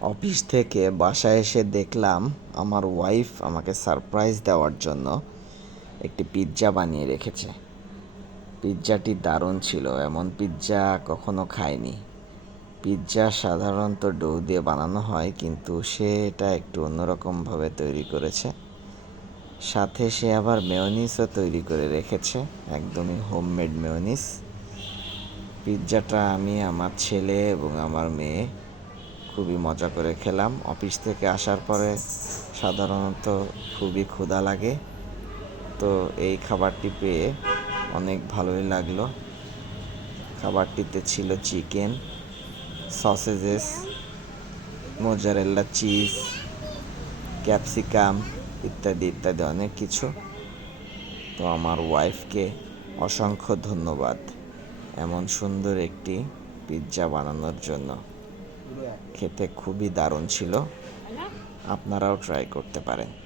Office থেকে বাসায় এসে দেখলাম আমার ওয়াইফ আমাকে সারপ্রাইজ দেওয়ার জন্য একটি পিৎজা বানিয়ে রেখেছে। পিৎজাটি দারুণ ছিল, এমন পিৎজা কখনো খাইনি পিৎজা সাধারণত ডো দিয়ে বানানো হয়, কিন্তু সে এটা একটু অন্যরকমভাবে তৈরি করেছে। সাথে সে আবার মেয়নিসও তৈরি করে রেখেছে, একদমই হোমমেড মেয়নিস পিৎজাটা আমি আমার ছেলে এবং আমার মেয়ে খুবই মজা করে খেলাম। অফিস থেকে আসার পরে সাধারণত খুবই ক্ষুধা লাগে। তো এই খাবারটি পেয়ে অনেক ভালোই লাগল। খাবারটিতে ছিল chicken, sausages mozzarella cheese, capsicum ইত্যাদি ইত্যাদি অনেক কিছু। তো আমার ওয়াইফকে অসংখ্য ধন্যবাদ এমন সুন্দর একটি পিৎজা বানানোর জন্য। খেতে খুবই দারুণ ছিল। আপনারাও ট্রাই করতে পারেন।